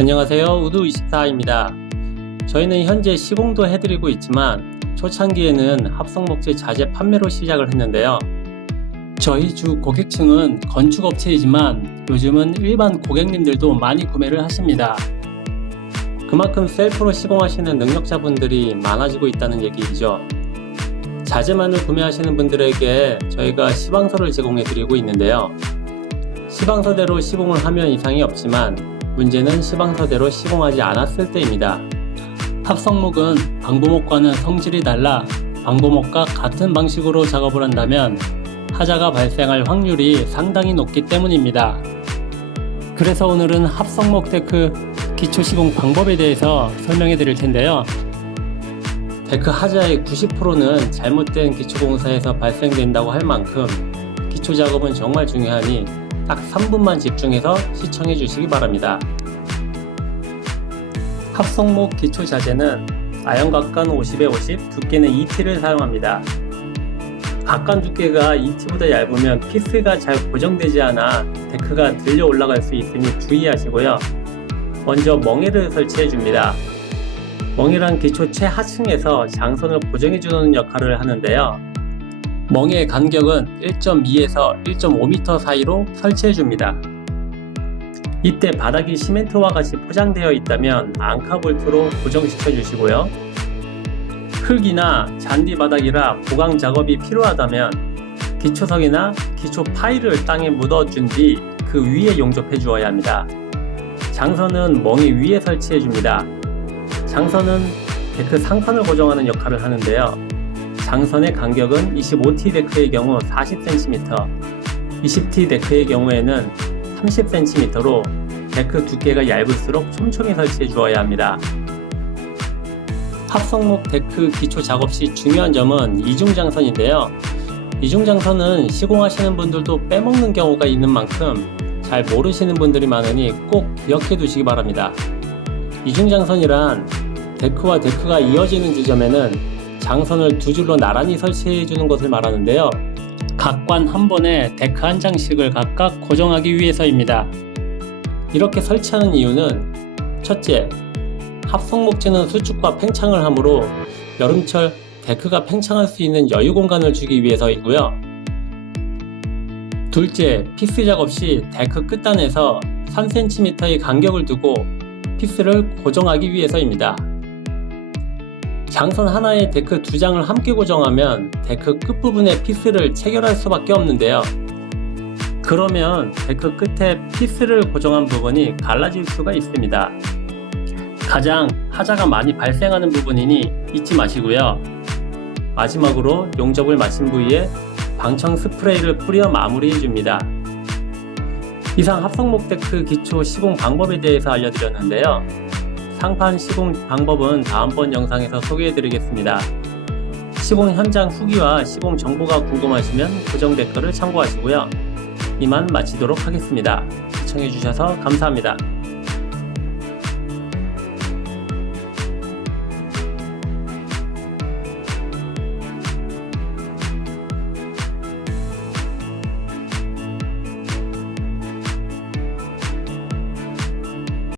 안녕하세요. 우두24입니다. 저희는 현재 시공도 해드리고 있지만 초창기에는 합성목재 자재 판매로 시작을 했는데요. 저희 주 고객층은 건축업체이지만 요즘은 일반 고객님들도 많이 구매를 하십니다. 그만큼 셀프로 시공하시는 능력자분들이 많아지고 있다는 얘기이죠. 자재만을 구매하시는 분들에게 저희가 시방서를 제공해 드리고 있는데요. 시방서대로 시공을 하면 이상이 없지만 문제는 시방서대로 시공하지 않았을 때입니다. 합성목은 방부목과는 성질이 달라 방부목과 같은 방식으로 작업을 한다면 하자가 발생할 확률이 상당히 높기 때문입니다. 그래서 오늘은 합성목 데크 기초 시공 방법에 대해서 설명해 드릴 텐데요. 데크 하자의 90%는 잘못된 기초공사에서 발생된다고 할 만큼 기초 작업은 정말 중요하니 딱 3분만 집중해서 시청해 주시기 바랍니다. 합성목 기초 자재는 아연각관 50에 50, 두께는 2T를 사용합니다. 각관 두께가 2T보다 얇으면 피스가 잘 고정되지 않아 데크가 들려 올라갈 수 있으니 주의하시고요. 먼저 멍에를 설치해 줍니다. 멍이란 기초 최하층에서 장선을 고정해 주는 역할을 하는데요. 멍의 간격은 1.2에서 1.5m 사이로 설치해 줍니다. 이때 바닥이 시멘트와 같이 포장되어 있다면 앙카볼트로 고정시켜 주시고요. 흙이나 잔디 바닥이라 보강 작업이 필요하다면 기초석이나 기초 파일을 땅에 묻어 준 뒤 그 위에 용접해 주어야 합니다. 장선은 멍이 위에 설치해 줍니다. 장선은 데크 상판을 고정하는 역할을 하는데요. 장선의 간격은 25T 데크의 경우 40cm, 20T 데크의 경우에는 30cm로 데크 두께가 얇을수록 촘촘히 설치해 주어야 합니다. 합성목 데크 기초 작업 시 중요한 점은 이중장선인데요. 이중장선은 시공하시는 분들도 빼먹는 경우가 있는 만큼 잘 모르시는 분들이 많으니 꼭 기억해 두시기 바랍니다. 이중장선이란 데크와 데크가 이어지는 지점에는 장선을 두 줄로 나란히 설치해 주는 것을 말하는데요. 각관 한 번에 데크 한 장씩을 각각 고정하기 위해서입니다. 이렇게 설치하는 이유는 첫째, 합성목재는 수축과 팽창을 하므로 여름철 데크가 팽창할 수 있는 여유 공간을 주기 위해서이고요. 둘째, 피스 작업 시 데크 끝단에서 3cm의 간격을 두고 피스를 고정하기 위해서입니다. 장선 하나에 데크 두 장을 함께 고정하면 데크 끝부분에 피스를 체결할 수밖에 없는데요. 그러면 데크 끝에 피스를 고정한 부분이 갈라질 수가 있습니다. 가장 하자가 많이 발생하는 부분이니 잊지 마시고요. 마지막으로 용접을 마친 부위에 방청 스프레이를 뿌려 마무리해 줍니다. 이상 합성목 데크 기초 시공 방법에 대해서 알려드렸는데요. 상판 시공 방법은 다음번 영상에서 소개해 드리겠습니다. 시공 현장 후기와 시공 정보가 궁금하시면 고정 댓글을 참고하시고요. 이만 마치도록 하겠습니다. 시청해 주셔서 감사합니다.